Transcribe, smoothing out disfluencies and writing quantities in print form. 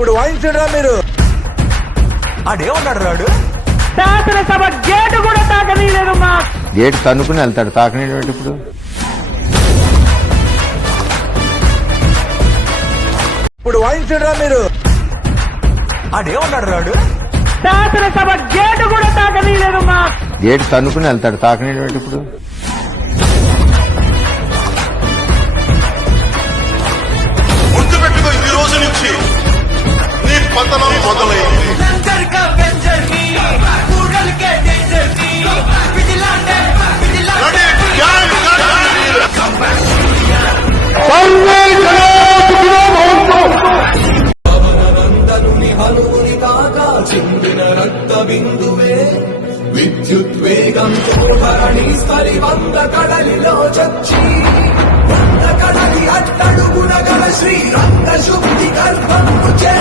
ఇప్పుడు వాయించరా మీరు. ఆడేమన్నాడు రాడు? శాసనసభ గేటు కూడా తాకనీయలేదు. మా గేటు తన్నుకుని వెళ్తాడు, తాకనేటువంటి. ఇప్పుడు ఇప్పుడు వాయించరా మీరు. ఆడేమన్నాడు రాడు? శాసనసభ గేటు కూడా తాకనీయలేదు. మా గేటు తన్నుకుని వెళ్తాడు, తాకనేటువంటి. ఇప్పుడు గుర్తుపెట్టుకో, ఈ రోజు నుంచి నీ పతనం మొదలైంది. చిందిన రక్త బిందువే విద్యుద్వేగంతో ధరణి స్థలి వంద కడలిలో చచ్చి వంద కడలి అట్టడుగున గల శ్రీరంగ శుద్ధి గర్భము చే